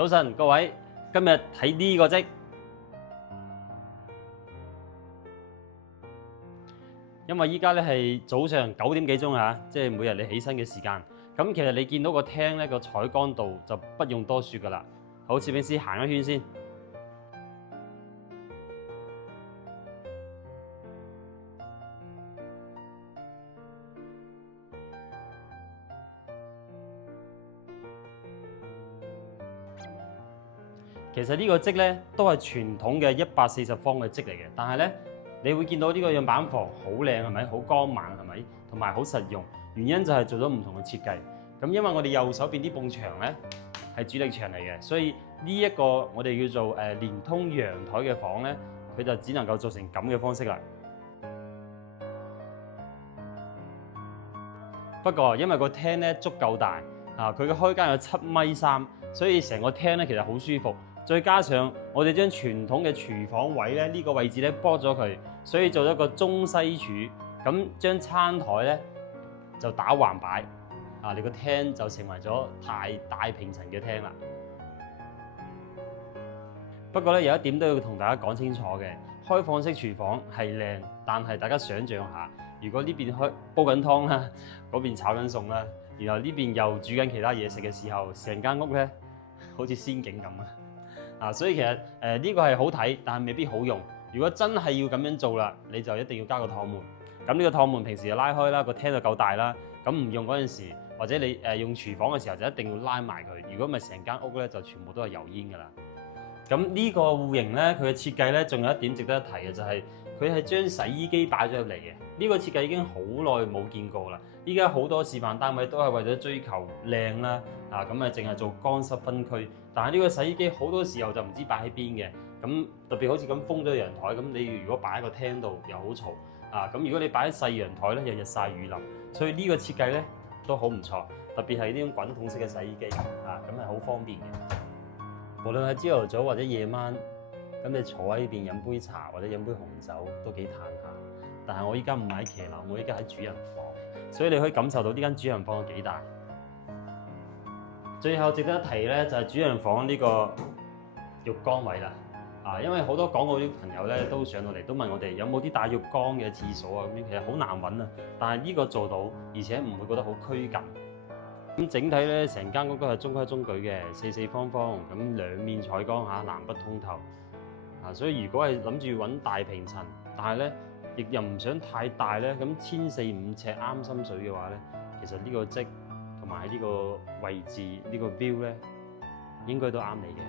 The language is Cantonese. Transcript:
早晨各位，今日睇呢個職，因為依家咧係早上9點幾鐘啊，即係每日你起身嘅時間。咁其實你見到個廳咧個採光度就不用多說噶啦。好，攝影師行一圈先。其實呢個職咧都係傳統嘅140方嘅職嚟嘅，但係咧你會見到呢個樣板房好靚係咪？好光猛係咪？同埋好實用。原因就係做咗唔同嘅設計。咁因為我哋右手邊啲埲牆咧係主力牆嚟嘅，所以呢一個我哋叫做連通陽台嘅房咧，佢就只能夠做成咁嘅方式啦。不過因為個廳咧足夠大啊，佢嘅開間有7.3米，所以成個廳咧其實好舒服。再加上我哋將傳統嘅廚房位咧呢個位置咧剝咗佢，所以做咗個中西廚。咁將餐台咧就打橫擺啊，你個廳就成為咗大平層嘅廳啦。不過咧有一點都要同大家講清楚嘅，開放式廚房係靚，但係大家想像下，如果呢邊煲緊湯啦，嗰邊炒緊餸啦，然後呢邊又煮緊其他嘢食嘅時候，成間屋咧好似仙境咁啊！所以其實呢個係好睇，但係未必好用。如果真係要咁樣做啦，你就一定要加個趟門。咁呢個趟門平時就拉開啦，個廳就夠大啦。咁唔用嗰陣時，或者你用廚房嘅時候就一定要拉埋佢。如果唔係成間屋咧就全部都係油煙㗎啦。咁呢個戶型咧，佢嘅設計咧，仲有一點值得一提嘅就係佢係將洗衣機擺咗入嚟嘅。呢個設計已經好耐冇見過啦。依家好多示範單位都係為咗追求靚啦，咁啊淨係做乾濕分區。但係呢個洗衣機好多時候就唔知擺喺邊嘅。咁特別好似咁封咗陽台，咁你如果擺喺個廳度又好嘈啊。咁如果你擺喺細陽台咧，又日曬雨淋，所以呢個設計咧都好唔錯。特別係呢種滾筒式嘅洗衣機啊，咁係好方便嘅。無論係朝頭早或者夜晚，咁你坐喺呢邊飲杯茶或者飲杯紅酒都幾嘆下。但係我依家唔喺騎樓，我依家喺主人房，所以你可以感受到呢間主人房有幾大。最後值得一提咧，就係主人房呢個浴缸位啦。因為好多港澳啲朋友咧都上到嚟都問我哋有冇啲帶浴缸嘅廁所啊，咁樣其實好難揾啊。但係呢個做到，而且唔會覺得好拘謹。咁整體咧，成間屋都係中規中矩嘅，四四方方，咁兩面採光嚇，南北通透。所以如果係諗住揾大平層，但係咧亦又唔想太大咧，咁1400-15尺啱心水嘅話咧，其實呢個職同埋喺呢個位置呢個 view 咧，應該都啱你嘅。